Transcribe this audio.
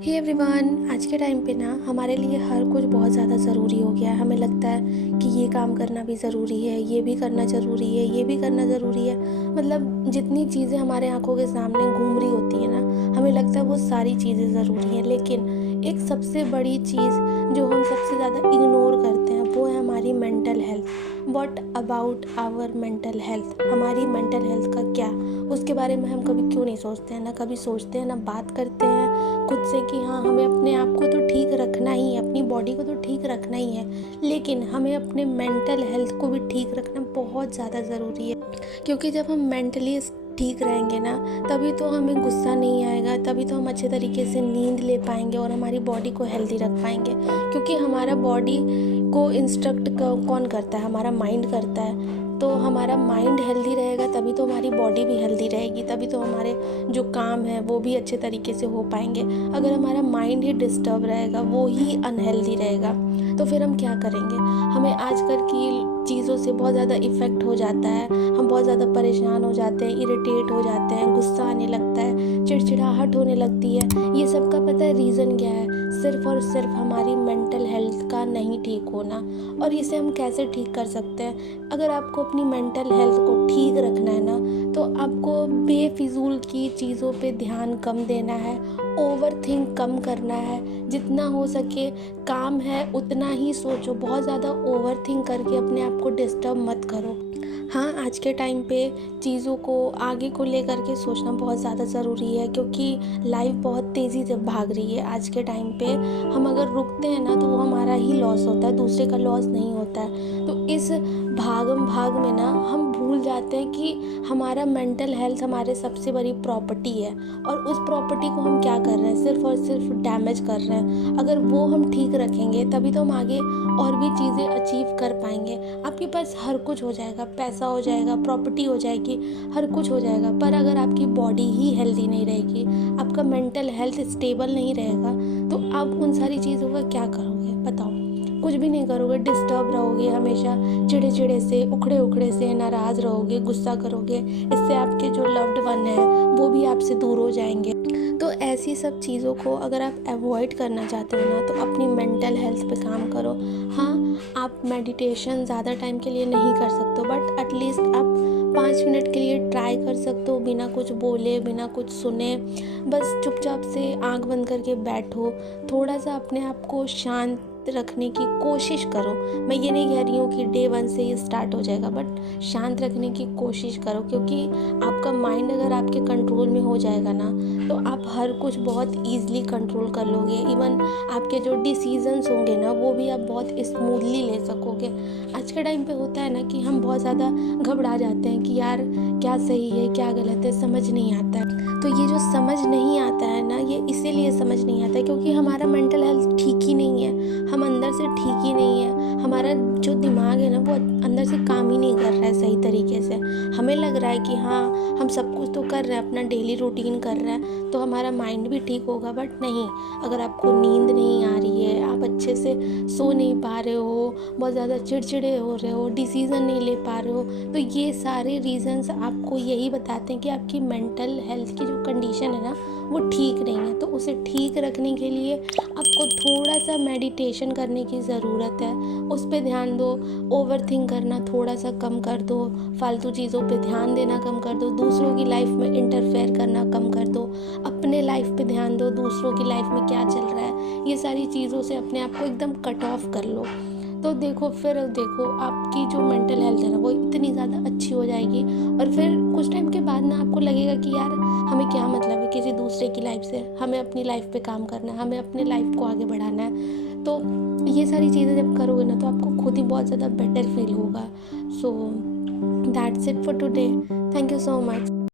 Hey everyone, आज के time पे ना हमारे लिए हर कुछ बहुत ज़्यादा ज़रूरी हो गया है। हमें लगता है कि ये काम करना भी ज़रूरी है, ये भी करना ज़रूरी है, ये भी करना ज़रूरी है। मतलब जितनी चीज़ें हमारे आंखों के सामने घूम रही होती है ना, हमें लगता है वो सारी चीज़ें ज़रूरी हैं। लेकिन एक सबसे बड़ी चीज़ जो हम सबसे ज़्यादा इग्नोर करते हैं वो है हमारी mental health. What about our mental health? हमारी मेंटल हेल्थ का क्या, उसके बारे में हम कभी क्यों नहीं सोचते हैं? ना कभी सोचते हैं, ना बात करते हैं खुद से कि हाँ, हमें अपने आप को तो ठीक रखना ही है, अपनी बॉडी को तो ठीक रखना ही है, लेकिन हमें अपने मेंटल हेल्थ को भी ठीक रखना बहुत ज़्यादा ज़रूरी है। क्योंकि जब हम मेंटली ठीक रहेंगे ना, तभी तो हमें गुस्सा नहीं आएगा, तभी तो हम अच्छे तरीके से नींद ले पाएंगे और हमारी बॉडी को हेल्दी रख पाएंगे। क्योंकि हमारा बॉडी को इंस्ट्रक्ट कौन करता है? हमारा माइंड करता है। तो हमारा माइंड हेल्दी रहेगा तभी तो हमारी बॉडी भी हेल्दी रहेगी, तभी तो हमारे जो काम है वो भी अच्छे तरीके से हो पाएंगे। अगर हमारा माइंड ही डिस्टर्ब रहेगा, वो ही अनहेल्दी रहेगा, तो फिर हम क्या करेंगे? हमें आजकल की चीज़ों से बहुत ज़्यादा इफ़ेक्ट हो जाता है, हम बहुत ज़्यादा परेशान हो जाते हैं, इरिटेट हो जाते हैं, गुस्सा आने लगता है, चिड़चिड़ाहट होने लगती है। ये सब का पता है रीज़न क्या है? सिर्फ़ और सिर्फ हमारी मेंटल हेल्थ का नहीं ठीक होना। और इसे हम कैसे ठीक कर सकते हैं? अगर आपको अपनी मेंटल हेल्थ को ठीक रखना है ना, तो आपको बेफिजूल की चीज़ों पे ध्यान कम देना है, ओवर थिंक कम करना है। जितना हो सके काम है उतना ही सोचो, बहुत ज़्यादा ओवर थिंक करके अपने आप को डिस्टर्ब मत करो। हाँ, आज के टाइम पे चीज़ों को आगे को लेकर के सोचना बहुत ज़्यादा ज़रूरी है, क्योंकि लाइफ बहुत तेज़ी से भाग रही है। आज के टाइम पे हम अगर रुकते हैं ना, तो वो हमारा ही लॉस होता है, दूसरे का लॉस नहीं होता है। तो इस भागम भाग में ना हम भूल जाते हैं कि हमारा मेंटल हेल्थ हमारे सबसे बड़ी प्रॉपर्टी है, और उस प्रॉपर्टी को हम क्या कर रहे हैं? सिर्फ और सिर्फ डैमेज कर रहे हैं। अगर वो हम ठीक रखेंगे तभी तो हम आगे और भी चीज़ें अचीव कर पाएंगे। आपके पास हर कुछ हो जाएगा, पैसा हो जाएगा, प्रॉपर्टी हो जाएगी, हर कुछ हो जाएगा, पर अगर आपकी बॉडी ही हेल्दी नहीं रहेगी, आपका मेंटल हेल्थ स्टेबल नहीं रहेगा, तो आप उन सारी चीज़ों का क्या करोगे? बताओ। कुछ भी नहीं करोगे, डिस्टर्ब रहोगे, हमेशा चिड़े चिड़े से, उखड़े उखड़े से, नाराज़ रहोगे, गुस्सा करोगे। इससे आपके जो लव्ड वन है वो भी आपसे दूर हो जाएंगे। तो ऐसी सब चीज़ों को अगर आप अवॉइड करना चाहते हो ना, तो अपनी मेंटल हेल्थ पे काम करो। हाँ, आप मेडिटेशन ज़्यादा टाइम के लिए नहीं कर सकते हो, बट एटलीस्ट आप 5 मिनट के लिए ट्राई कर सकते हो, बिना कुछ बोले, बिना कुछ सुने, बस चुपचाप से आंख बंद करके बैठो। थोड़ा सा अपने आप को शांत रखने की कोशिश करो। मैं ये नहीं कह रही हूँ कि डे 1 से ये स्टार्ट हो जाएगा, बट शांत रखने की कोशिश करो, क्योंकि आपका माइंड अगर आपके कंट्रोल में हो जाएगा ना, तो आप हर कुछ बहुत ईजिली कंट्रोल कर लोगे। इवन आपके जो डिसीजंस होंगे ना, वो भी आप बहुत स्मूथली ले सकोगे। आज के टाइम पे होता है ना कि हम बहुत ज़्यादा घबरा जाते हैं कि यार क्या सही है, क्या गलत है, समझ नहीं आता है। तो ये जो समझ नहीं आता है ना, ये इसीलिए समझ नहीं आता है क्योंकि हमारा मेंटल हेल्थ ठीक ही नहीं है, हम अंदर से ठीक ही नहीं है। हमारा जो दिमाग है ना, वो अंदर से काम ही नहीं कर रहा है सही तरीके से। हमें लग रहा है कि हाँ, हम सब कुछ तो कर रहे हैं, अपना डेली रूटीन कर रहे हैं, तो हमारा माइंड भी ठीक होगा, बट नहीं। अगर आपको नींद नहीं आ रही है, आप अच्छे से सो नहीं पा रहे हो, बहुत ज़्यादा चिड़चिड़े हो रहे हो, डिसीज़न नहीं ले पा रहे हो, तो ये सारे रीज़न्स आपको यही बताते हैं कि आपकी मेंटल हेल्थ की जो कंडीशन है ना, वो ठीक नहीं है। तो उसे ठीक रखने के लिए आपको थोड़ा सा मेडिटेशन करने की ज़रूरत है, उस पे ध्यान दो। ओवर थिंक करना थोड़ा सा कम कर दो, फालतू चीज़ों पे ध्यान देना कम कर दो, दूसरों की लाइफ में इंटरफेयर करना कम कर दो, अपने लाइफ पे ध्यान दो, दूसरों की लाइफ में क्या चल रहा है, ये सारी चीज़ों से अपने आप को एकदम कट ऑफ कर लो। तो देखो, फिर देखो आपकी जो मेंटल हेल्थ है ना, वो इतनी ज़्यादा अच्छी हो जाएगी। और फिर कुछ टाइम के बाद ना आपको लगेगा कि यार हमें क्या मतलब है किसी दूसरे की लाइफ से, हमें अपनी लाइफ पे काम करना है, हमें अपने लाइफ को आगे बढ़ाना है। तो ये सारी चीज़ें जब करोगे ना, तो आपको खुद ही बहुत ज़्यादा बेटर फील होगा। So that's it for today. Thank you so much.